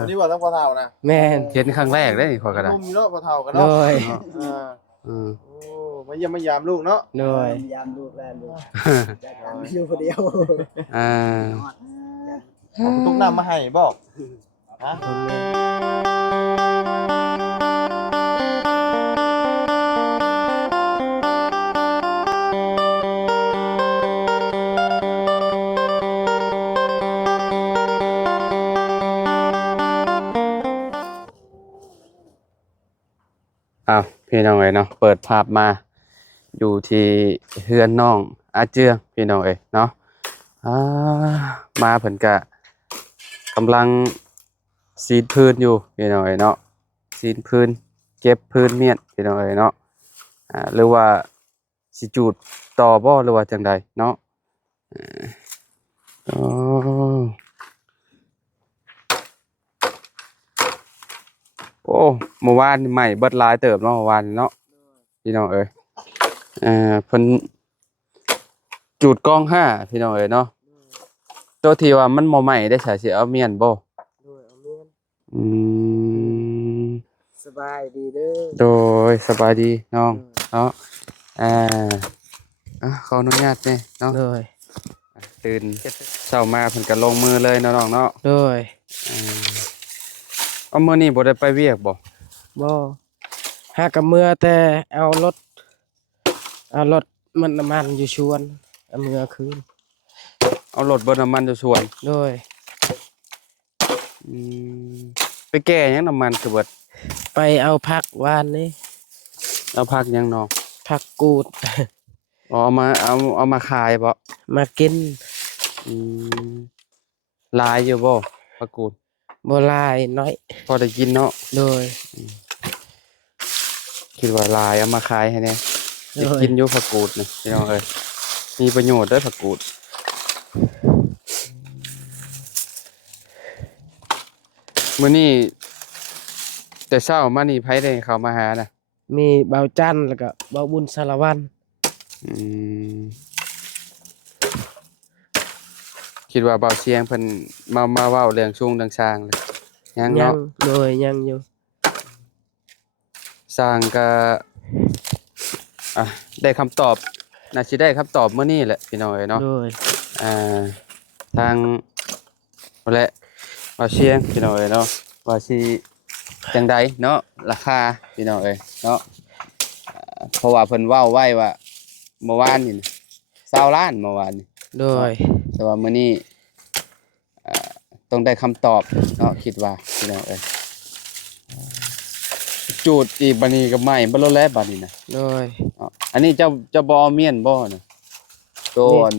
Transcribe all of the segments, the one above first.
วันนี้ว่าต้องพอเท่านะแม่นเห็นครั้งแรกได้ขอยกระดาษนุ่มอยู่เนาะพอเท่ากัน โด เนาะ ย โอ้มาเยี่ยมมายามลูกเนาะ โดย ยามลูกแล้วลูกอยู่คนเดียว อ่า เอาไปตุกน้ำมาให้บอกฮะ อ้าวพี่น้องเอ้ยเนาะเปิดภาพมาอยู่ที่เฮือนน้องอาเจืองพี่น้องเอ้ยเนาะอ่ามาเพิ่นก็กำลังซีดพื้นอยู่พี่น้องเอ้ยเนาะซีดพื้นเก็บพื้นเมียนพี่น้องเอ้ยเนาะหรือว่าสิจูดต่อบ่หรือว่าจังใดเนาะอ๋อโอ้เมื่อวานใหม่เบิดหลายเติบเนาะเมื่อวานเนาะพี่น้องเอ้ยเพิ่นจูดกล้อง5พี่น้องเอ้ยเนาะตัวที่ว่ามันบ่ใหม่ได้ใช้สิเอาเมียนบ่ โดยเอาเมียน อืม สบายดีเด้อ โดยสบายดีน้องเนาะขออนุญาตเนี่ยเนาะ โดย ตื่นเช้ามาเพิ่นก็ลงมือเลยเนาะน้องเนาะ โดย เอามื้อนี้บ่ได้ไปเวียกบ่ บ่หากับเมื่อแต่เอารถมันน้ำมันอยู่ชวนเอาเมื่อคืน เอารถเบิดน้ำมันอยู่สวน โดย อืมไปแก้หยังน้ำมันคือเบิด ไปเอาพักวานนี้ เอาพักหยังน้อง พักกูด อ๋อเอามาขายบ่ มากิน อืมหลายอยู่บ่ผักกูด บ่หลายน้อย พอได้กินเนาะ โดย คิดว่าหลายเอามาขายให้แน่ โด ได้ ย กินอยู่ผักกูดนี่พี่น้องเอ้ยมีประโยชน์เด้อผักกูดมื้อนี้แต่เช้ามานี่ไผได้เข้ามาหาน่ะ มีเบาจันทร์แล้วก็เบาบุญสารวัตร อืมคิดว่าเบาเสียงเพิ่นมาเว้าเรื่องชุงเรื่องสร้างเลยยัง ยั เนาะ งโดยยังอยู่ สร้างก็ได้คำตอบน่าสิได้คำตอบมื้อนี้แหละพี่น้องเอ้ยเนาะ โดย ทางและเบาเสียงพี่น้องเอ้ยเนาะว่าสิจังใดเนาะราคาพี่น้องเอ้ยเนาะเพราะว่าเพิ่นเว้าไว้ว่าเมื่อวานนี่20ล้านเมื่อวานนี่ โดย แต่ว่ามื้อนี้ต้องได้คำตอบเนาะคิดว่าพี่น้องเอ้ยจูดอีกบัดนี้ก็ใหม่บ่ลดแล้วบัดนี้นะ โดย เนาะอันนี้เจ้าบ่เอาเมียนบ่น่ะตัวอัน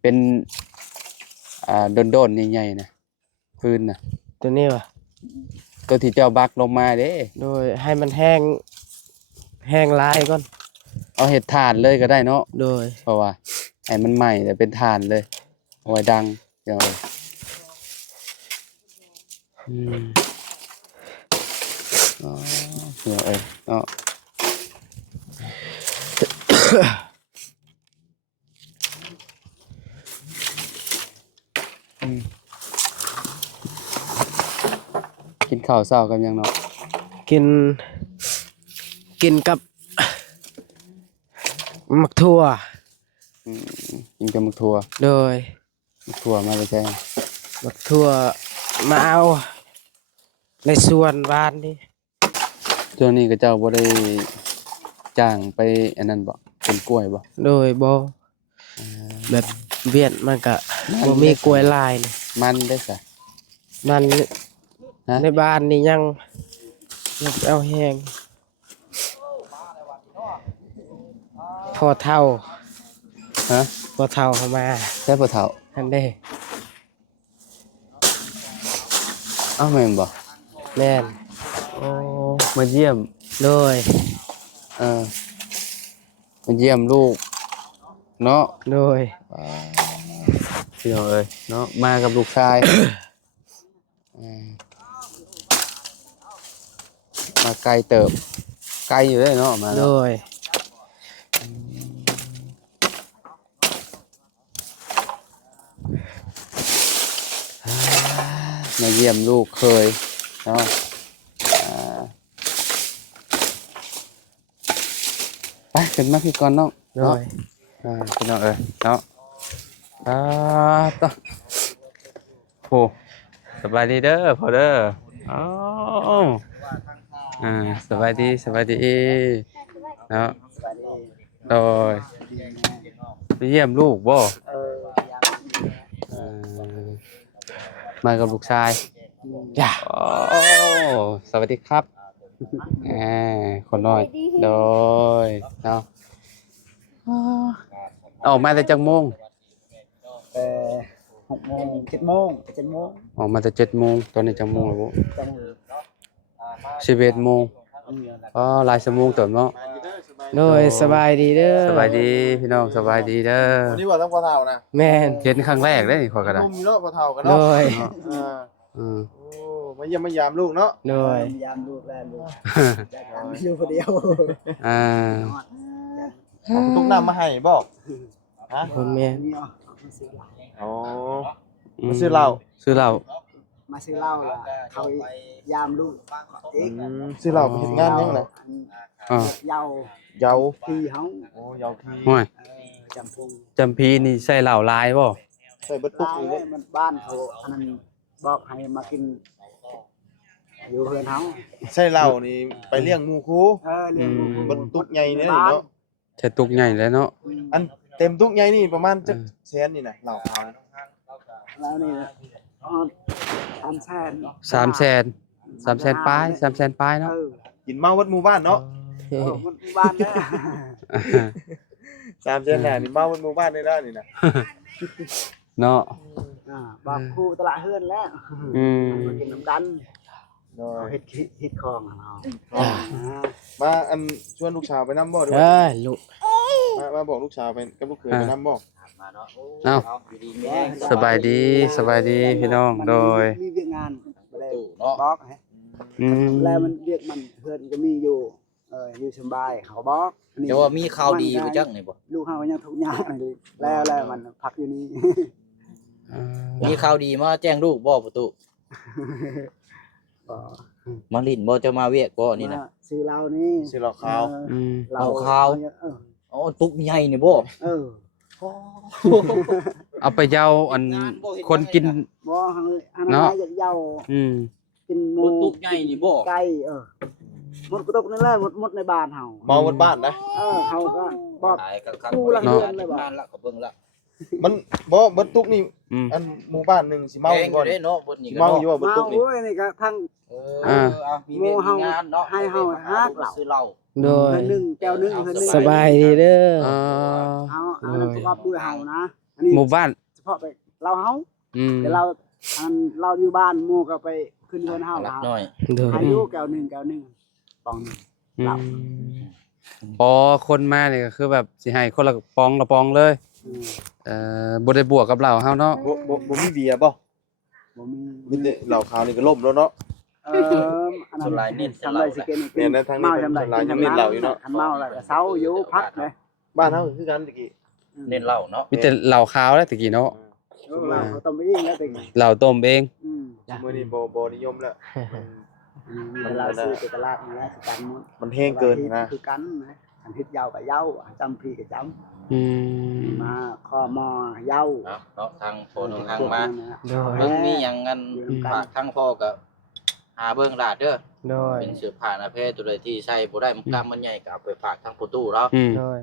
เป็นโดนๆใหญ่ๆนะพื้นน่ะ ตัวนี้ว่ะ ตัวที่เจ้าบักลงมาเด้ โดยให้มันแห้งลายก่อน เอาเฮ็ดถ่านเลยก็ได้เนาะ โดย เพราะว่าให้มันใหม่แต่เป็นถ่านเลยเอาไว้ดังเดี๋ยวอ๋อเดี๋ยวเนาะกินข้าวเช้ากันยังเนาะ กินกับมักทั่ว กินกับหมึกถั่ว โดย หมึกถั่วมาเลยใช่ มักทั่วมาเอาในสวนบ้านนี่ ช่วงนี้ก็เจ้าบ่ได้จ้างไปอันนั้นบ่เป็นกล้วยบ่ โดยบ่แบบเวียดมันก็บ่มีกล้วยลายนี่ มันได้ซะ มัน ฮะ ในบ้านนี่ยังเอาแห้งพอเท่า ฮะ พอเท่าเข้ามา ใช่บ่เฒ่า อันเด้ อ้าวแม่นบ่ แม่น โอ้มาเยี่ยม โดย มาเยี่ยมลูกเนาะ โดย พี่น้องเอ้ยเนาะมากับลูกชาย มาไกลเติบไกลอยู่เลยเนาะมา โด เนาะ ย มาเยี่ยมลูกเคยเนาะไปขึ้นมาพี่ก่อนน้อง โด เนาะ ย พี่น้องเอ้ยเนาะต่อโอ้สบายดีเด้อพ่อเด้ออ้าวสบายดีเนาะโดยไปเยี่ยมลูกบ่ เอ่อมากับลูกชาย จ้ะ โอ้สวัสดีครับคนน้อย โดยเนาะออกมาแต่จังโมง แต่6 โมง 7 โมง 7 โมง ออกมาแต่7 โมง ตอนนี้จังโมงแล้วบ่ จัง 11 โมงหลายชั่วโมงเติมเนาะ โดยสบายดีเด้อ สบายดีพี่น้องสบายดีเด้อ วันนี้ว่าต้องพอเท่านะ แม่น เห็นครั้งแรกเด้ขอยก็ได้ นุ่มอยู่เนาะพอเท่ากัน โด เนาะ ย อ่า อืม โอ้มาเยี่ยมมายามลูกเนาะ โดย ยามลูกแลลูกอยู่คนเดียว อ่า เอาตุกน้ำมาให้บ่ฮะ ผมแม่น นี่ อ๋อมาซื้อเหล้า ซื้อเหล้า มาซื้อเหล้าล่ะเขายามลูกเอก ซื้อเหล้าไปเฮ็ดงานยังน่ะ อ่า เยา เยา พี่เฮา โอ้เยาที่ โอ้ย จำพุง จำพีนี่ใส่เหล้าลายบ่ ใส่เบิดตุก ลาย นี่ เล เด้ ยมันบ้านเขาอันนั้นบอกให้มากินอยู่เพื่อนเฮา ใส่เหล้านี่ไปเลี้ยงหมู่ครู เรียนลูก เบิดตุกใหญ่นี่เนาะ ใส่ตุกใหญ่แล้วเนาะ อันเต็มตุกใหญ่นี่ประมาณจักแสนนี่น่ะเหล้าขาวนี่ แล้วนี่300,000 300,000ปลาย300,000ปลายเนาะ กินเมาวัดหมู่บ้านเนาะ มันบ้านเนี่ย 3แสนน่ะนี่เมาวัดหมู่บ้านได้แล้วนี่น่ะ เนาะ บอกครูตลาดเฮือนแล้ว อืม มากินน้ำกัน โดย เฮ็ดของเอา มาอันชวนลูกสาวไปนํบ่หรือ เอ้ ว่าย ลูก มาบอกลูกสาวไปกับลูกเขยไปนํบ่ เอ้าสบายดีพี่น้องโดย มีเวียกงานบอกให้ อืม แล้วมันเรียกมันเพื่อนก็มีอยู่อยู่สบายเขาบอก แต่ว่ามีข่าวดีบ่จังนี่บ่ ลูกเฮายังทุกข์ยากเลยแล้วมันพักอยู่นี่ มีข่าวดีมาแจ้งลูกบ่ประตู ก็ มาลิ้นบ่จะมาเวียกบ่นี่นะ ซื้อเหล้านี่ สิเหล้าขาว อืม เอาข่าว อ๋อตุกใหญ่นี่บ่ เอาไปเยาอันคนกิน บ่อัน เนาะ นั้นอยากเยา อืม กินหมู ตุกใหญ่นี่บ่ ไก่หมดกระตกนั่นแหละหมดในบ้านเฮา เมาวัดบ้านนะ เขาก็บอก ขายคัก คู่ละ เนาะ เดือนเลยบ่ นานละก็เบิ่งละ มันบ่เบิดตุกนี่ อืม อันหมู่บ้านหนึงสิเมา แพง อ อยู่ ยู่ บ่ เด้เนาะเบิ่นี่ก็ เมา เนาะ อยู่บ่เบิด มา ตุกนี่ โอ้ยนี่ก็ทั้ง เอามีเวียกมีงานเนาะ ให้เฮาหากเหล้า ซื้อเหล้า โดย เพิ่นนึงแก้วนึงเพิ่นนึง สบายดีเด้อ อ่า เอานั้นประกอบด้วยเฮานะอันนี้ หมู่บ้าน เฉพาะไปเราเฮา อืม แต่เราเราอยู่บ้านหมู่ก็ไปขึ้นเพิ่นเฮา หลั แล้ ก ว น้อย โดย อายุแก้วนึงปอง อืม เหล้า พอคนมาเนี่ยก็คือแบบสิให้คนละปองเลย บ่ได้บวกกับเราเฮาเนาะ บ่มีเบียร์บ่ บ่มี มีแต่เหล้าขาวนี่ก็ล่มแล้วเนาะ อันนั้นทำไรสิเกน เนี่ยนะทางนี้ เมาทำไร ทางนี้เน้นเหล้าอยู่เนาะ คันเมาแล้วก็เซาอยู่พักเลย บ้านเฮาก็คือกันตะกี้ เน้นเหล้าเนาะ มีแต่เหล้าขาวแล้วตะกี้เนาะ เราต้มไปยิงแล้วติ เหล้าต้มเอง มื้อนี้บ่นิยมแล้ว เวลาซื้อไปตลาดนี่แหละคือกันหมด มันแห้งเกินนะ คือกันนะอันทิศยาวกับยาวจำพีกับจ อืม ำมาคอมอยาว เนาะทางโฟนทางมา โดย เบิ่งมีหยังกันฝากทางพ่อก็หาเบิ่งลาดเด้อ โดย เป็นเสื้อผ้าหน้าเพศตัวใดที่ใส่บ่ได้มันกล้ามมันใหญ่ก็เอาไปฝากทางประตูเรา อืม โดย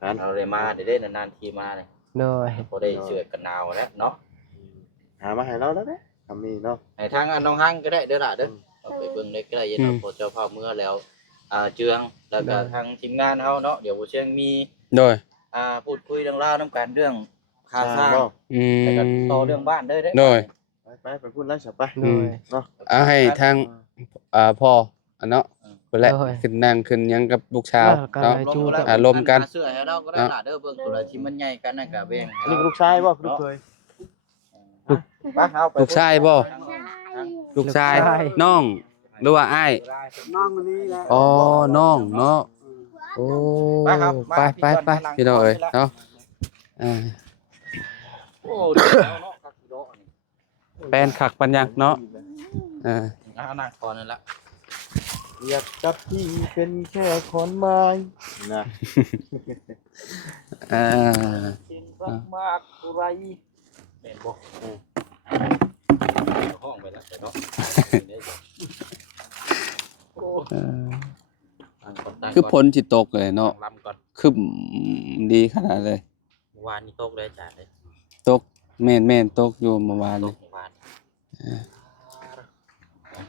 กัน เราเลยมาได้นานๆทีมาเลย โดย บ่ได้เสื้อกันหนาวแล้วเนาะ หามาให้เราแล้วเด้ทำนี่เนาะ ให้ทางอันน้องฮังก็ได้เด้อล่ะเด้อเอาไปเบิ่งได้ก็ได้ยันพอเจ้าพ่อเมื่อแล้วเจืองแล้วก็ทางทีมงานเฮาเนาะเดี๋ยวบ่เชียงมี โดย พูดคุยเรื่องราวนํกันเรื่องค่าสร้าง บ่ อืม แล้วก็ต่อเรื่องบ้านเด้อเด้อ โดย ไปพูดแล้วสิไป โดย เนาะ เอาให้ทางพ่ออันเนาะเพิ่นแหละ โดย ขึ้นนั่งขึ้นหยังกับลูกชาว ก็ เนาะ เลยจู อารมณ์กัน เสื้อให้เราก็ได้ล่ะเด้อเบิ่งตัวใดที่มันใหญ่กันนั่นก็แบ่ง อันนี้ลูกชายบ่ลูกเคย ไปเอาไป ลูกชายบ่ลูกชายน้องหรือว่าอ้าย น้องคนนี้แหละ อ๋อน้องเนาะโอ้ไปพี่น้องเอ้ยเนาะอ่า โอ้เดี๋ยวเนาะครับพี่น้องนี่ แป้นคักปัญญักเนาะเออ เอานั่งก่อนนั่นละ อยากจับที่เป็นแค่ขอนไม้นะ อ่า กินรักมากไรแม่นบ่ห้องไปแล้วแต่เนาะ เออ ตั้งก่อนตั้ง คือ ก่ ผลสิตกเลยเนาะ ลำก่อน คือดีขนาดเลย เมื่อวานนี้ตกเลยจ้ะเลย ตกแม่นตกอยู่เมื่อวาน ต นี่ กเมื่อวาน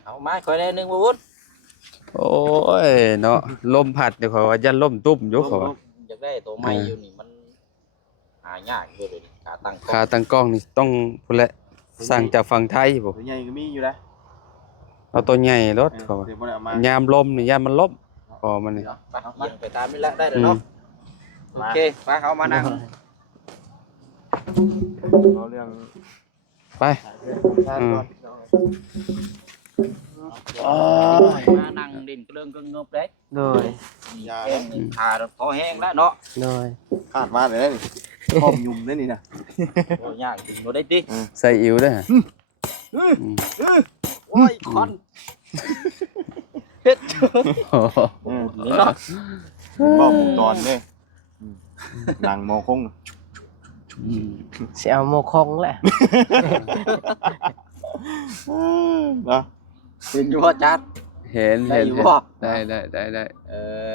เอาไม้คอยได้หนึ่งบ่วุ้น โอ้ยเนาะลมพัดเดี๋ยวเขาว่ายันลมตุ้มอยู่เขาว่า อยากได้ตัวไม้อยู่นี่มันหายากอยู่เลยขาตั้งกล้อง ขาตั้งกล้องนี่ต้องพุ่นแหละสั่งจากฝั่งไทยบ่ ตัวใหญ่ก็มีอยู่นะ เอาตัวใหญ่รถเขาว่า เดี๋ยวบ่ได้เอามาย ามลมนี่ยามมันล่มพอมันนี่ ไปเอียงไปตามนี่ละได้เลยเนาะโอเคไปเขามานั่ง เอาเรื่อง ไป ชาติก่อน มานั่งดินเกลื่อนก็เงบได้ โดย อย่า แห้งขาพอแห้งแล้วเนาะ โดย ขาดมาเลยนะนี่ครอบยุ่มเลยนี่นะ โอ้ยากจริงบ่ได้ติ ใส่อิ๋วเด้อ โอ้ยคอนเฮ็ด โอ้โห นี่เนาะ บอกหมูตอนเลยนางโมคง สิเอาโมคงแหละ เนาะ เป็นอยู่ว่าจัด เห็น ได้อยู่ เห็น บ่ ได้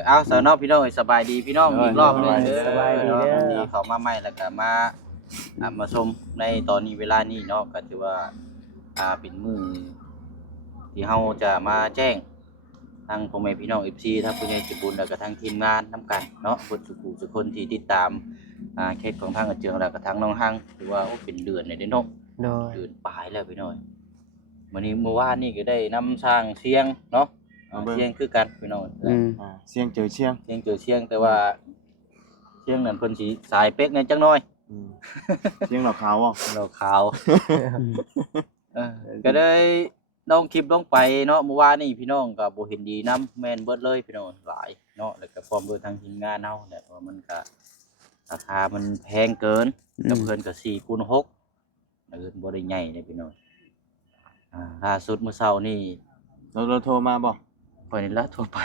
เอาสาวน้องพี่น้องสบายดีพี่น้องอีกรอบหนึงเด้อ สบายดีเด้อ ที่เขามาใหม่แล้วก็มามาชมในตอนนี้เวลานี้เนาะก็ถือว่าเป็นมื้อที่เฮาจะมาแจ้งทางพ่อแม่พี่น้อง FC ทางผู้ใหญ่ใจบุญแล้วก็ทางทีมงานนํกันเนาะเพิ่นทุกคนที่ติดตามเคสของทางอาเจืองแล้วก็ทางน้องฮังถือว่าเป็นเดือนเลยเด้เนาะ โดย เดือนปลายแล้วพี่น้อยวันนี้เมื่อวานนี่ก็ได้นำสร้างเชียงเนาะเชียงคือกันพี่น้อย อืม เสียงเจอเชียง เชียงเจอเชียงแต่ว่าเชียงนั่นเพิ่นสิสายเป๊กในจังน้อย เสียงหลอกขาวอ่ะ เราขาวก็ได้ลงคลิปลงไปเนาะเมื่อวานนี่พี่น้องก็บ่เห็นดีนํแม่นเบิดเลยพี่น้องหลายเนาะแล้วก็พร้อมด้วยทางทีมงานเฮาแหละว่ามันก็ราคามันแพงเกินกับเพิ่นก็4x6เอิ้นบ่ได้ใหญ่เด้พี่น้องล่าสุดเมื่อเช้านี่ เราโทรมาบอก เพิ่นนี่ละทั่วไป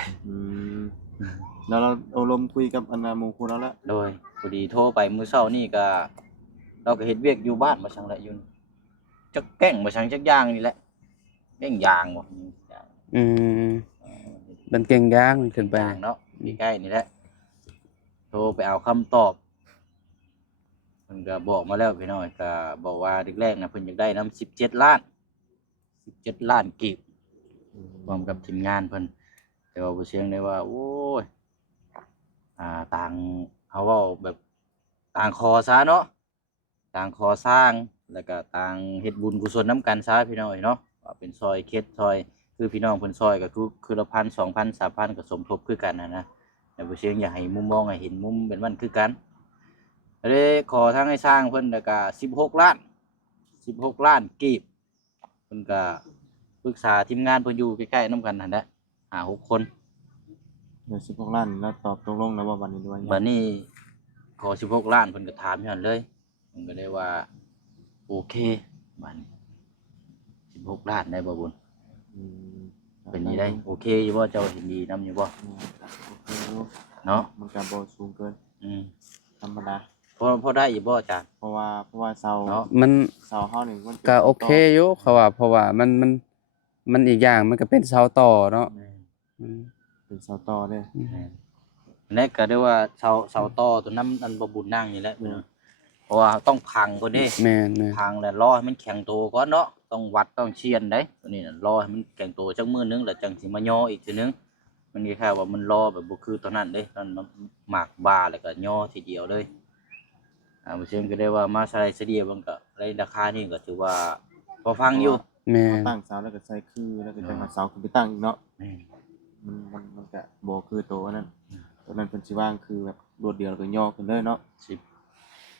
แล้วเราเอาลมคุยกับอันนาโมคูแล้วละ โดยพอดีโทรไปมื้อเช้านี่ก็เราก็เฮ็ดเวียกอยู่บ้านมาชังแหละอยู่จักแก้งมาชังจักอย่างนี่แหละแก้งยางบ่ อืมมันเก่งย่างขึ้นไป ยางเนาะใกล้ๆนี่แหละโทรไปเอาคำตอบเพิ่นก็บอกมาแล้วพี่น้อยก็บอกว่าแรกๆนะเพิ่นอยากได้นำ17 ล้าน17 ล้านกีบพร้อมกับทีมงานเพิ่นแต่ว่าบ่เสียงได้ว่าโอ้ยต่างเขาเว้าแบบต่างคอซะเนาะต่างคอสร้างแล้วก็ต่างเฮ็ดบุญกุศลนํกันซะพี่น้อยเนาะว่าเป็นซอยเฮ็ดซอยคือพี่น้องเพิ่นซอยก็คือละ1,000 2,000 3,000ก็สมทบคือกันนะแต่บ่เสียงอยากให้มุมมองให้เห็นมุมเป็นมันคือกันเลยขอทางให้สร้างเพิ่นแล้วก็16 ล้านกีบเพิ่นก็ปรึกษาทีมงานเพิ่นอยู่ใกล้ๆนํกันนั่นแหละ5-6 คน เดี๋ยว16 ล้านแล้วตอบตกลงแล้วว่าวันนี้ด้วย บัดนี้ขอ16 ล้านเพิ่นก็ถามอยู่หั่นเลยเพิ่นก็ได้ว่าโอเคบัดนี้16 ล้านได้บ่บุญเป็นนี้ได้โอเคอยู่บ่เจ้าเห็นดีนำอยู่บ่เนาะ มันก็บ่สูงเกิน ธรรมดา พอได้อยู่บ่อาจารย์ เพราะว่าเสา เนาะ มัน เสาเฮานี่มัน ก็โอเคอยู่เขาว่าเพราะว่ามันอีกอย่างมันก็เป็นเสาต่อเนาะอืม เป็นเสาต่อเด้ นั่นก็ได้ว่าเสาต่อตัวนั้นอันบ่บุญนั่งนี่แหละพี่น้องเพราะว่าต้องพังก่อนเด้ แม่น พังแล้วรอให้มันแข็งตัวก่อนเนาะต้องวัดต้องเชียนได้ตัวนี้น่ะรอให้มันแข็งตัวจักมื้อนึงแล้วจังสิมาย่ออีกทีนึงมันคล้ายๆว่ามันรอแบบบ่คือตอนนั้นเด้ตอนหมากบาแล้วก็ย่อทีเดียวเลยบ่เชิงก็ได้ว่ามาใส่เสดียมันก็ในราคานี่ก็ถือว่าพอฟังอยู่ แม่น ตั้งเสาแล้วก็ใส่คือแล้วก็จะมาเสาขึ้นไปตั้งอีกเนาะ แม่น มันก็บ่คือตัวนั้นตัวนั้นเพิ่นสิวางคือแบบรวดเดียวแล้วก็ย่อขึ้นเลยเนาะ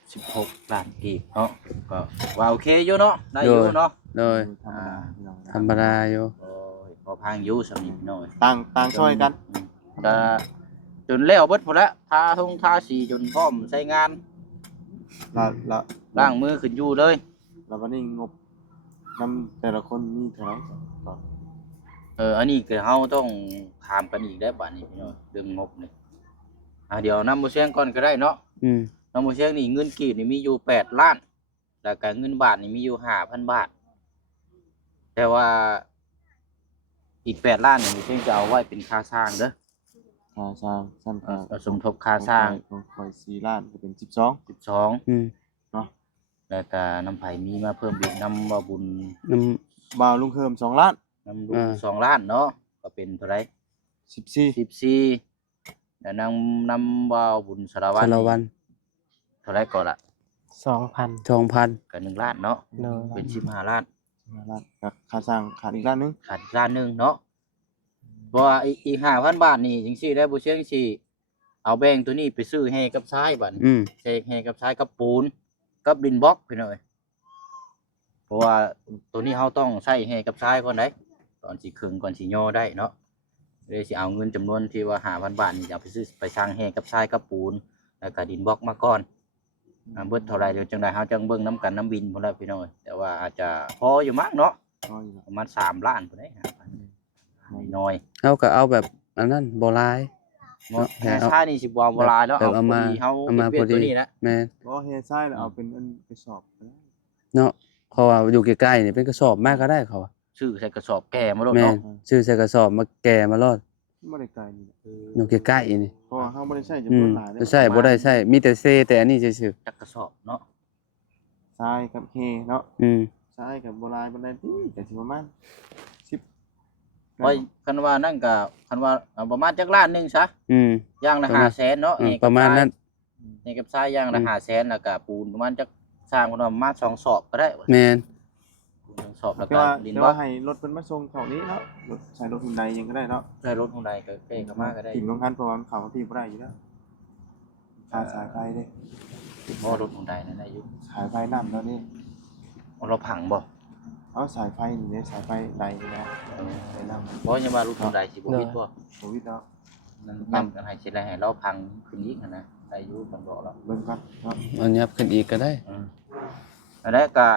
16 ล้านกีบเนาะก็ว่าโอเคอยู่เนาะได้อยู่เนาะ โดย ธรรมดาพี่น้อง ธรรมดาอยู่ โอ้ยพอพังอยู่สำนิดหน่อย ต่างช่วยกัน ก็จนแล้วเบิดพุ่นละทาทาสีจนพร้อมใช้งาน แล้ว ล้างมือขึ้นอยู่เลย แล้ววันนี้งบ นำแต่ละคนมีเท่าไหร่ตอน อันนี้คือเฮาต้องถามกันอีกได้บัดนี้พี่น้องเรื่องงบนี่เดี๋ยวนำบ่เสียงก่อนก็ได้เนาะ อืม นำบ่เสียงนี่เงินกีบนี่มีอยู่8 ล้านแล้วก็เงินบาทนี่มีอยู่ 5,000 บาท แต่ว่าอีก8 ล้านนี่บ่เสียงจะเอาไว้เป็นค่าสร้างเด้อ ค่าสร้างสั้นค่า สมทบค่าสร้าง ของข่อย4ล้านก็เป็น12 12 อืม แล้วก็น้ำไผมีมาเพิ่มอีกนำบ่บุญ น้ บ่าวลุงเคิม2ล้าน นำลุง2 ล้านเนาะก็เป็นเท่าไหร่ 14 14แล้วนำบ่าวบุญสารวั ำ ตร สารวัน เท่าไหร่ก่อนล่ะ 2,000 2,000 ก็1 ล้านเนาะ โดย เป็น15 ล้าน 5ล้านกับค่าสร้างขาดอีกล้านหนึง ขาดอีกล้านหนึงเนาะเพราะว่าอีก5,000 บาทนี่จังซี่ได้บ่เชียงสิเอาแบ่งตัวนี้ไปซื้อให้กับทรายบัดนี้ อืม ใช้ให้กับทรายกับปูนกับดินบล็อกพี่น้อยเพราะว่าตัวนี้เฮาต้องใช้ให้กับทรายก่อนได้ตอนสิขึงก่อนสิย่อได้เนาะเลยสิเอาเงินจำนวนที่ว่า 5,000 บาทนี่จะเอาไปซื้อไปสร้างให้กับทรายกับปูนแล้วก็ดินบล็อกมาก่อนเบิดเท่าไหร่เดี๋ยวจังได๋เฮาจังเบิ่งนํกันน้ำบินพุ่นล่ะพี่น้อยแต่ว่าอาจจะพออยู่มั้งเนาะ พออยู่แล้ว ประมาณ3 ล้านพุ่นได้น้อย เฮาก็เอาแบบอันนั้นบ่หลาย ๆเนาะแค่ทรายนี่สิบ่บ่หลายแล้ว แบบ เอา เอา พอ มา ดีเฮา เอามา เฮ็ด พอดี ตัวนี้นะ แม่น บ่เฮ็ดทรายแล้วเอาเป็นอันกระสอบก็ได้ เนาะเพราะว่าอยู่ใกล้ๆนี่เป็นกระสอบมากก็ได้เขาอะ ซื้อใส่กระสอบแก่มาโลด แม่ เนาะ นซื้อใส่กระสอบมาแก่มารอด บ่ได้ไกลนี่แหละ อยู่ใกล้ๆนี่ เพราะว่าเฮาบ่ได้ใช้จำ อื นว ม นหลายเด้ บ่ใช่บ่ได้ใช่มีแต่เซแต่อันนี้ซื่อ จักกระสอบเนาะ ทรายกับเฮเนาะ ๆอืม ทรายกับบ่หลายปานใดติก็สิประมาณ10 ไว้คันว่านั่นก็คันว่าเอาประมาณจักล้านหนึงซะ อืม อย่างละ ประมาณ 500,000เนาะ อืมประมาณนั้น นี่กับทรายอย่างละ500,000แล้วก็ปูนประมาณจักสร้างประมาณ2 สอบก็ได้ แม่น ปูน2 สอบแล้ว แต่ ก็ ว่า ดิน แต่ บล็อ ว่าก ให้รถเพิ่นมาส่งเข้านี้เนาะรถใช้รถหุ่นใดยังก็ได้เนาะ ได้รถของใดก็เก้เข้ามาก็ได้ ถิ่มลงคันเพราะว่ามันเข้าที่บ่ได้อยู่แล้วค่าสายไฟเด้ บ่รถของใดนั่นได้อยู่ สายไฟน้ำแล้วนี่ เอาเราพังบ่ เอาสายไฟนี่เด้สายไฟใดนี่นะใส่น้ำ บ่ยังว่ารถของใดสิบ่ผิดบ่ โควิดเนาะ นั่นนํกันให้สิได้ให้เราพังขึ้นอีกนะได้อยู่กันบอกเรา เบิ่งก่อนเนาะ เอายับขึ้นอีกก็ได้ อันนั้นก็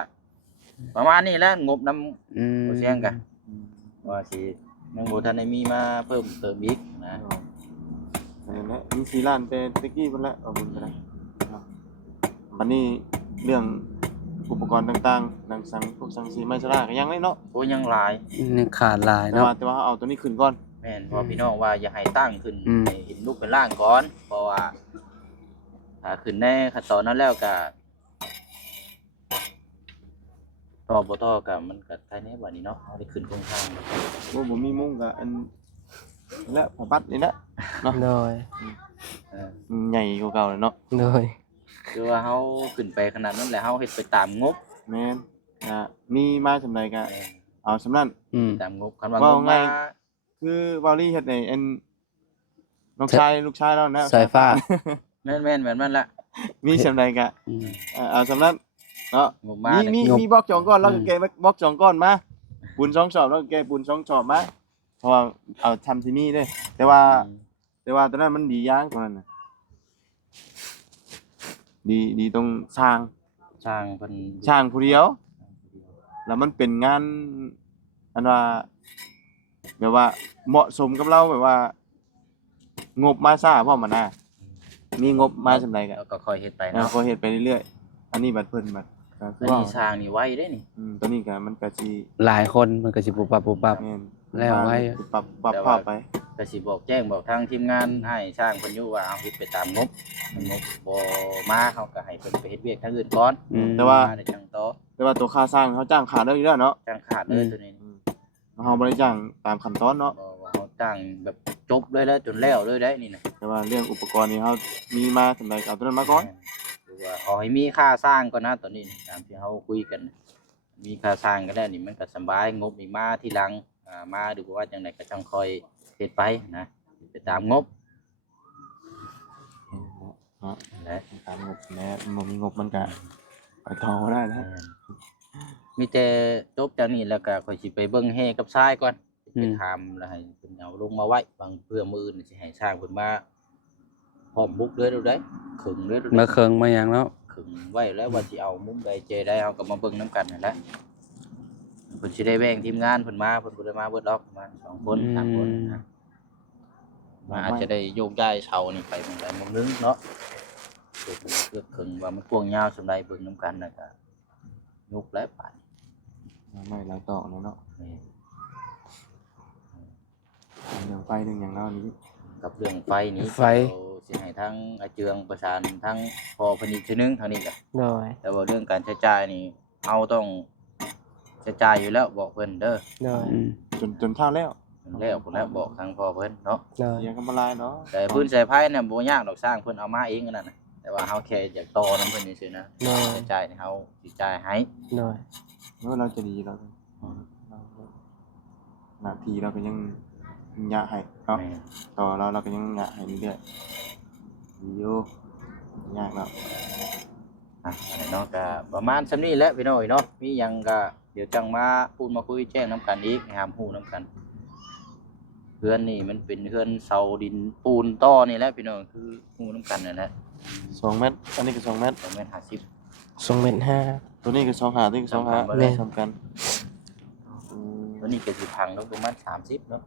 ประมาณนี้แหละงบนำ อืม บ่เสียงกันว่าสิยังบ่ทันได้มีมาเพิ่มเติมอีกนะ อันนั้นแหละมี4ล้านแต่ตะกี้เพิ่นละเอาบุญก็ได้เนาะบัดนี้เรื่องอุปกรณ์ต่างๆดังสังพวกสังสีไม้สลาก็ยังเลยเนาะ โอ้ยังหลาย ยังขาดหลาย แต่ เนาะ ว่าเอาตัวนี้ขึ้นก่อน แม่นเพอพี่น้องว่าอย่าให้ตั้งขึ้น อืม ให้เห็นรูปเป็นร่างก่อน เพราะว่าถ้าขึ้นในขั้นตอนนั้นแล้วก็ต่อบ่ต่อก็มันก็ภายในบัดนี้เนาะเอาได้ขึ้นโครงสร้าง โอ้บ่มีมุ้งก็อันและผ้าบัดนี่นะเนาะ โดย เออ ใหญ่กว่าเก่าเลยเนาะ โดย คือว่าเฮาขึ้นไปขนาดนั้นแล้วเฮาเฮ็ดไปตามงบ แม่นมีมาจำาใดก็เอาสำนั้น อืม ตามงบคันว่าง ว่า บ ไง มา คือเวาลี่เฮ็ดให้อันลูกชายแล้วนะ สายฟ้า แม่นแบบนั้นละ มีจำาใดก็ อืม เอาสำนั้นเนาะ งบมา มี เนี่ย มีบล็อก2ก้อนแล้ว อื ก็ ม แกะบล็อก2ก้อนมาปูน2ชอบแล้วก็แกะปูน2ชอบมาเพราะว่าเอาทำที่นี่เด้แต่ว่าตอนนั้นมันดีอย่างตอนนั้นน่ะดีตรงสร้าง ช่างเพิ่น ช่างผู้เดียว แล้วมันเป็นงานอันว่าแบบว่าเหมาะสมกับเราแบบว่า งบมาซ่าพร้อมมานะมีงบมาสำใดก็ แล้วก็ค่อยเฮ็ดไป แล้ว เนาะ ก็เฮ็ดไปเรื่อยๆอันนี้บัดเพิ่นบัดก็คื อั อน ว่า นี้สร้างนี่ไว้เด้นี่ ตัวนี้ก็มันก็สิ หลายคนมันก็สิปุบปับปุบปับ แม่น แล้วไว้ ปรับภาพไป ก็สิบอกแจ้งบอกทางทีมงานให้สร้างเพิ่นอยู่ว่าเอาเฮ็ดไปตามงบมันงบบ่มาเขาก็ให้เพิ่นไปเฮ็ดเวียกทางอื่นก่อน อืม แต่ว่า มาได้จังต่อ แต่ว่าตัวค่าสร้างเขาจ้างขาดแล้วอยู่แล้วเนาะ จ้างขาดเลยตัวนี้ เฮาบ่ได้จ้างตามขั้นตอนเนาะ บ่ว่าเขาจ้างแบบจบเลยแล้วจนแล้วเลยได้นี่นะ แต่ว่าเรื่องอุปกรณ์นี่เฮามีมาสำใดก็เอาตัวนั้นมาก่อน หรือว่าเอาให้มีค่าสร้างก่อนนะตอนนี้นี่ตามที่เฮาคุยกัน มีค่าสร้างก็ได้นี่มันก็สบายงบนี่มาทีหลังมาหรือว่าจังไดก็จังค่อยเฮ็ดไปนะไปตามงบ เนาะ นั่นแหละ ตามงบแหละบ่มีงบมันก็ไปต่อบ่ได้นะ มีแต่จบจากนี้แล้วก็ค่อยสิไปเบิ่งแฮกับทรายก่อนไปถามแล้วให้เพิ่นเอาลงมาไว้บางเพื่อมื้ออื่นสิให้สร้างเพิ่นมาพร้อมบุกเลยดูได้ขึงเลยดู มา ได้ เคิงมาหยังแล้ว ขึงไว้แล้วว่าสิเอามุมใดเจได้เฮาก็มาเบิ่งนํกันนั่นแหละ เพิ่นสิได้แบ่งทีมงานเพิ่นมาเพิ่นบ่ได้มาเบิดดอกประมาณ2คน3คนนะมาอาจจะได้โยกย้ายเสานี่ไปหม้องใดหม้องหนึงเนาะเพื่อมันเลือกครึ่งว่ามันกว้างยาวส่ำใดเบิ่งนํกันแล้วก็ยกแล้วปาน ไม่หลายตอกเลยเนาะ นี่ เรื่องไฟเรื่องอย่างเนาะนี้ กับเรื่องไฟนี้ ไฟ เราสิให้ทั้งอาเจืองประสานทั้งพอเพิ่นอีกทีนึงทางนี้ก็ โดย แต่ว่าเรื่องการใช้จ่ายนี่เอาต้องใช้จ่ายอยู่แล้วบอกเพิ่นเด้อ โดย จนเท่าแล้ว เพิ่นแล้วพุ่นแล้วบอกทางพ่อเพิ่นเนาะ โดย เสียกันบ่หลายเนาะ แต่พื้นสายไฟเนี่ยบ่ยากดอกสร้างเพิ่นเอามาเองนั่นน่ะแต่ว่าเฮาแค่อยากต่อนํเพิ่นซื่อๆนะ โดย ใช้จ่ายนี่เฮาสิจ่ายให้ โดย เมื่อเราจะดีเราหน้าที่เราก็ยังยะให้เนาะ แม่น ต่อเราก็ยังยะให้เรื่อยๆดีอยู่ยากแล้ว อ่ะอันนี้เนาะก็ประมาณส่ำนี้แหละพี่น้อยเนาะมีหยังก็เดี๋ยวจังมาพูดมาคุยแจ้งนํกันอีกให้หามฮู้นํกันเฮือนนี่มันเป็นเฮือนเสาดินปูนต่อนี่แหละพี่น้องคือฮู้นํกันนั่นแหละ 2 เมตรอันนี้ก็2 เมตร 2.50 เมตร 2.5 ตัวนี้ก็2 หาตัวนี้ก็2 หา แม่ สำคัญ ตัวนี้ก็สิพังแล้วประมาณ30เนาะ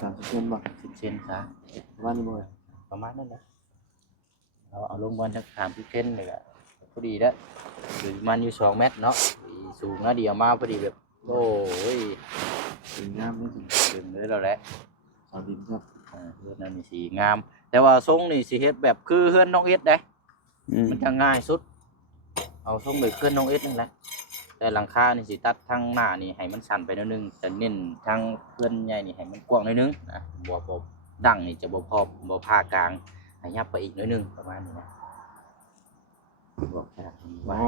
30เซนบ่ 10 เซนซะ ประมาณนี้บ่ ประมาณนั้นแหละเอาลงบอลจาก30 เซนเลยก็พอดีแล้วหรือมันอยู่2 เมตรเนาะสูงนะเดียวมาพอดีแบบโอ้ย สวยงามนี่สิ ถึงเลยแล้วแหละ เสาดินครับ เฮือนนั่นนี่สีงาม แต่ว่าทรงนี่สิเฮ็ดแบบคือเฮือนน้องเอ็ดได้มันจะง่ายสุด เอาทรงแบบเฮือนน้องเอ็ดนั่นแหละแต่หลังคานี่สิตัดทางหน้านี่ให้มันสั้นไปนิดนึงแต่เน้นทางเฮือนใหญ่นี่ให้มันกว้างนิดนึงนะบ่ดังนี่จะบ่พอบ่พากลางให้ยับไปอีกนิดนึงประมาณนี้นะบอกแค่นั้นว่า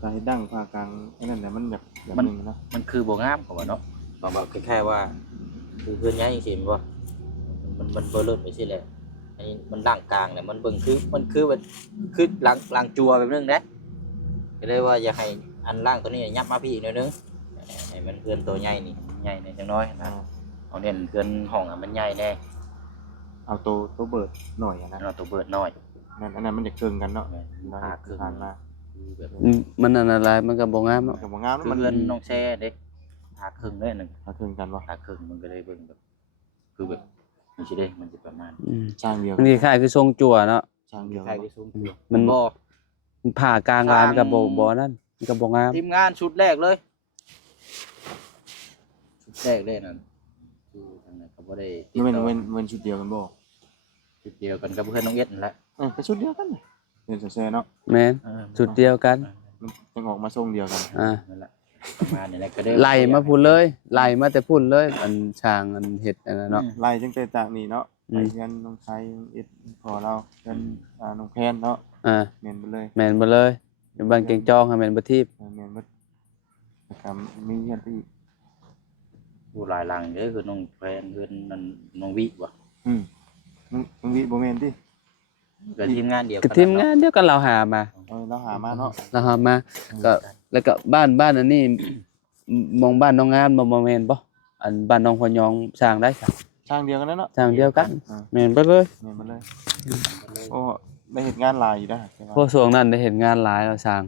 ตาเฮ็ดดั้งภาคกลางอันนั้นแหละมันแบบนึงนะ มันคือบ่งามกว่าเนาะแบบคล้ายๆว่าคือเฮือนใหญ่จังซี่บ่มันบ่เลิศไปซี่แหละอันนี้มันด่างกลางเนี่ยมันเบิ่งคือมันคือแบบคือหลังจัวแบบนึงเด้ก็เลยว่าอยากให้อันล่างตัวนี้ยับมาพี่อีกหน่อยนึงให้มันเฮือนตัวใหญ่นี่ใหญ่นี่จังน้อยนะเอาเน้นเฮือนห้องมันใหญ่แน่ เอาตัวเบิดหน่อยนะ เอาตัวเบิดน้อย นั่นอันนั้นมันจะเกินกันเนาะ ภาคครึ่ง ผ่านมา คือแบบ มันอันอะไรมันก็บ่งาม มัน เนาะ ก็บ่งาม คือ มัน เฮือนน้องแช่เด้ภาคครึ่งเด้นึง ถ้าเกินกันบ่ ภาคครึ่งมันก็เลยเบิ่งแบบคือแบบมันสิได้มันสิประมาณ สร้างเดียว มันคล้ายๆคือทรงจั่วเนาะ สร้างเดียว ใครที่ซุ้ม มัน บ่ ผ่ากลางลายมันก็บ่นั่นมันก็บ่งาม ทีมงานชุดแรกเลยชุดแรกเลยนั่นคือทางไหนก็บ่ได้ติด นี่ ต่อ มันชุดเดียวกันบ่ ชุดเดียวกันกับเพื่อนน้องเอ็ดนั่นแหละ ก็ชุดเดียวกันนี่เป็นแซ่ๆเนาะ แม่นจุดเดียวกัน มันยังออกมาทรงเดียวกัน นั่นแหละประมาณนี้แหละก็ได้ ไล่มาพูดเลยไล่มาแต่พูดเลยอันช่างอันเฮ็ดอันนั้นเนาะ ไล่ตั้งแต่จากนี่เนาะไปเงินน้องไทยน้องเอ็ดพอเราเงินน้องแพนเนาะ แม่นไปเลย แม่นบ่เลยเป็นบ้านเก่งจองให้แม่นบ่ทิพย์ แม่นบ่แต่ก็มีเงินไปอีก ผู้หลายหลังเด้อคือน้องแฟนเพื่อนนั่นน้องวิบ่ น้องวิบ่แม่นติ ก็ทีมงานเดียว ก็ทีมงานเดียวกันเราหามา เราหามาเนาะ เราหามาก็แล้วก็บ้านอันนี้มองบ้านน้องงามบ่แม่นบ่อันบ้านน้องพยองสร้างได้ซะ ช่างเดียวกันเนาะ สร้างเดียวกันแม่นไปเลย แม่นไปเลยโอ้ได้เฮ็ดงานหลายอยู่ได้ใช่ป่ะ พวกช่วงนั้นได้เห็นงานหลายเราสร้าง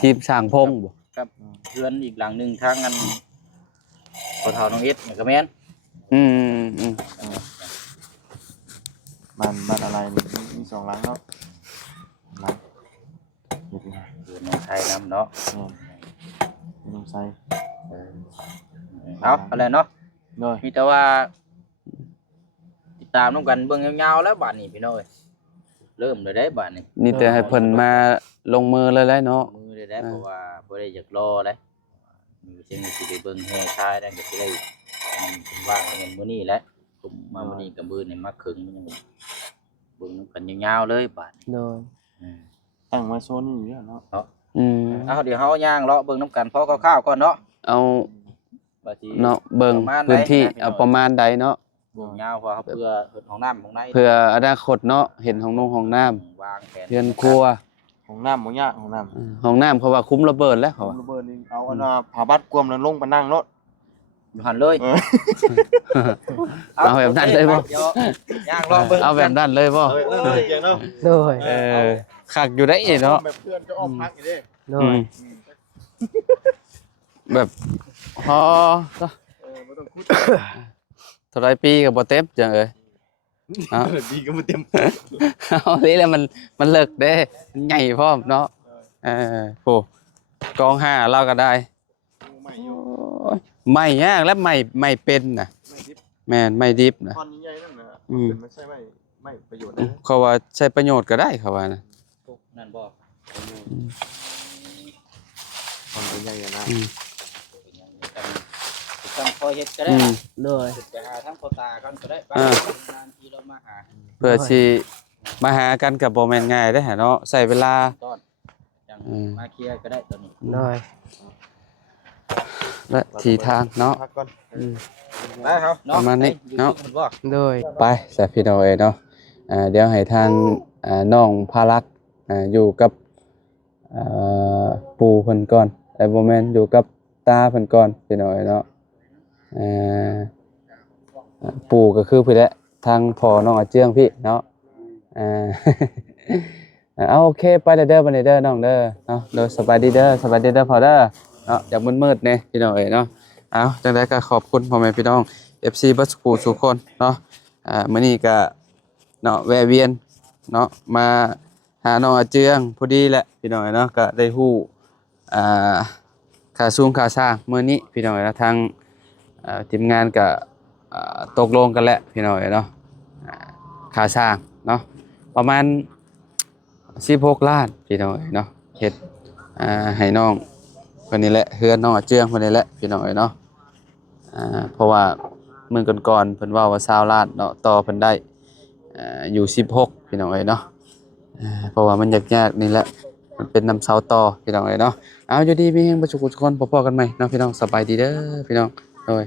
ทีมสร้างพงบ่ ครับเพื่อนอีกหลังหนึงทางนั้นพอเฒ่าน้องเอ็ดก็แม่น อืม บ้านอะไรนี่มี2หลังเนาะหลังเฮ็ดยังไง คือน้องไทยนำเนาะ น้องไซ เอาอะไรเนาะ โดย มีแต่ว่าติดตามน้องกันเบิ่งยาวๆแล้วบัดนี้พี่น้อยเริ่มเลยได้บัดนี้ นี่แต่ให้เพิ่นมาลงมือเลยเนาะ มือเลยได้เพราะว่าบ่ได้อยากรอได้มือเช่นสิได้เบิ่งแห่ชายได้ก็สิได้ผมว่างเงินมื้อนี้แหละผมมามื้อนี้กับมื้อนี่มาครึ่งมันยังเบิ่งกันยาวๆเลยบาด โดย ตั้งมาโซนนี้อยู่แล้วเนาะ เอาเดี๋ยวเฮาย่างเลาะเบิ่งน้ำกันพอคร่าวๆก่อนเนาะ เอา ว่าสิ เนาะเบิ่ง ประมาณ พื้นที่ ใดนะ เอาประมาณใดเนาะ เบิ่งยาวเพราะเพื่อเฮ็ดห้องน้ำห้องใน เพื่ออนาคตเนาะเห็นห้องน้องน้ำ วางแผน เรือนครัว ของน้ำบ่ยากของน้ำ ห้องน้ำเขาว่าคุ้มระเบิดแล้วเขา ระเบิดนี่เอาอันน่ะผาบัดกวมแล้วลงไปนั่งรถ อยู่หั่นเลย เอาแบบนั้นเลยบ่ ดี๋วย่างเลาะเบิ่ง เอาแบบนั้นเลยบ่ เจ๋งเนาะ โดย คักอยู่ได้เนาะ แบบเพื่อนก็ออกพักอยู่ดิ โดย แบบพอ บ่ต้องคุด เท่าไรปีก็บ่เต็มจังเอ้ยเนาะ ดีก็บ่เต็ม เอาเลยแล้วมันเลิกเด้มันใหญ่พร้อมเนาะโหกองห้าเราก็ได้ ใหม่อยู่ โอ้ยไม่ยากแล้วไม่เป็นน่ะ ไม่ดิบ แม่นไม่ดิบน่ะ ท่อนใหญ่ๆนั่นน่ะ อืม เป็นไม่ใช่ไม่ประโยชน์นะ เขาว่าใช้ประโยชน์ก็ได้เขาว่านะ นั่นบอก ท่อนใหญ่ๆนะ อืม จำคอยเฮ็ดก็ อื ได้ ม โดย ไปหาทั้งพ่อตากันก็ได้ไป อ่า นานทีเรามาหา เพื่อสิมาหากันกับบ่แม่นง่ายเด้อเนาะใช้เวลา ต้อนอย่าง อืม มาเคลียร์ก็ได้ตอนนี้ โดย และทีทางเนาะ พักก่อน ได้ครับเนาะ ประมาณนี้เนาะ อยู่ที่ผมบอก โดย ไปสาพี่น้องเอ้ยเนาะเดี๋ยวให้ทางน้องพารักอยู่กับปู่เพิ่นก่อนแต่บ่แม่นอยู่กับตาเพิ่นก่อนพี่น้องเอ้ยเนาะปู่ก็คือพี่แหละทางพ่อน้องอาเจืองพี่เนาะอ่า เอาโอเคไปเด้อบัดนี้เด้อน้องเด้อเนาะเด้อสบายดีเด้อสบายดีเด้อพ่อเด้อเนาะอย่ามืดๆแน่พี่น้องเอ้ยเนาะเอาจังได๋ก็ขอบคุณพ่อแม่พี่น้อง FC บัสกูทุกคนเนาะมื้อนี้ก็เนาะแวะเวียนเนาะมาหาน้องอาเจืองพอดีแหละพี่น้องเอ้ยเนาะก็ได้ฮู้ค่าสูงค่าสร้างมื้อนี้พี่น้องเอ้ยนะทางทีมงานก็ตกลงกันแล้วพี่น้องเอ้ยเนาะค่าสร้างเนาะประมาณ16 ล้านพี่น้องเอ้ยเนาะเฮ็ดให้น้องเพิ่นนี่แหละเฮือนน้องอาเจืองเพิ่นนี่แหละพี่น้องเอ้ยเนาะเพราะว่ามื้อก่อนๆเพิ่นเว้าว่า20 ล้านเนาะต่อเพิ่นได้อยู่16พี่น้องเอ้ยเนาะเพราะว่ามันยากๆนี่แหละมันเป็นน้ำเสาต่อพี่น้องเอ้ยเนาะเอาอยู่ดีมีแฮงบ่สุขทุกคนพบกันใหม่เนาะพี่น้องสบายดีเด้อพี่น้องโดย